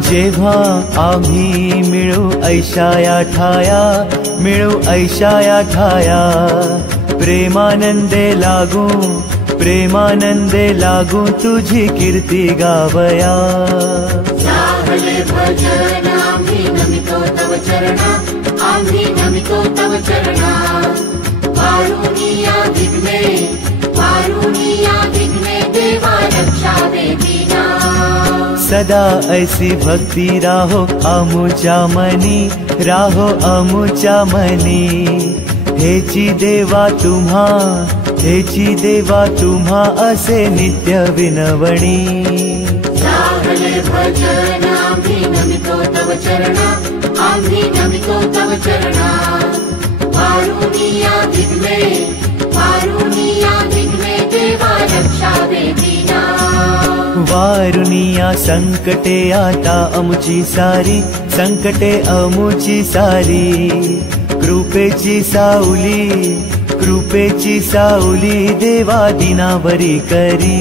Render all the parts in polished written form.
जेव्हा आम्ही मिळू ऐशाया ठाया, मिळू ऐशाया ठाया, प्रेमानंदे लागू, प्रेमानंदे लागू तुझी कीर्ती गावया। साहले भजन आम्ही नमितो तव चरणा, आम्ही नमितो तव चरणा। वारुणिया विघ्ने, वारुणिया विघ्ने, देवा रक्षावे दीना। सदा ऐसी भक्ति राहो आमुच्या मनी, राहो आमुच्या मनी। हेची देवा तुम्हा, हेची देवा तुम्हा असे नित्य विनवणी। साहले भजन आम्ही नमितो तव चरणा, आम्ही नमितो तव चरणा। वारुणिया विघ्ने, वारुणिया विघ्ने, देवा रक्षावे दीना। वारुणिया संकटे आता अमुची सारी, संकटे अमुची सारी। कृपेची सावली, कृपेची सावली देवा दिनावरी करी।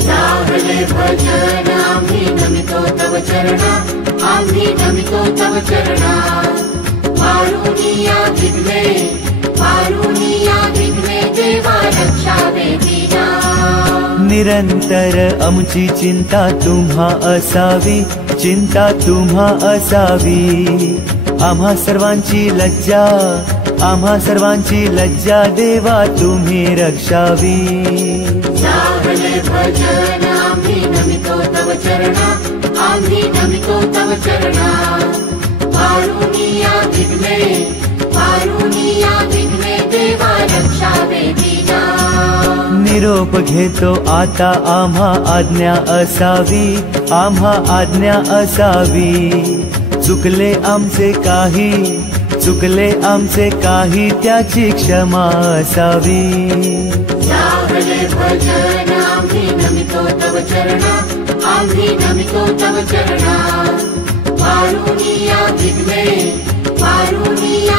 साहले भजन आम्ही नमितो तव चरणा, आम्ही नमितो तव चरणा। वारुणिया विघ्ने, वारुणिया विघ्ने, देवा रक्षावे दीना। निरंतर आमची चिंता तुम्हा असावी, चिंता तुम्हा असावी। आम्हा सर्वांची लज्जा, आम्हा सर्वांची लज्जा देवा तुम्ही रक्षावी। साहले भजन आम्ही नमितो तव चरणा, आम्ही नमितो तव चरणा। वारुणिया विघ्ने, वारुणिया विघ्ने, देवा रक्षावे दीना। निरोप घेतो आता आम्हा आज्ञा असावी, आम्हा आज्ञा असावी। चुकले आमचे काही, चुकले आमचे काही त्याची क्षमा असावी। साहले भजन आम्ही नमितो तव चरणा, आम्ही नमितो तव चरणा। वारुणिया विघ्ने, वारुणिया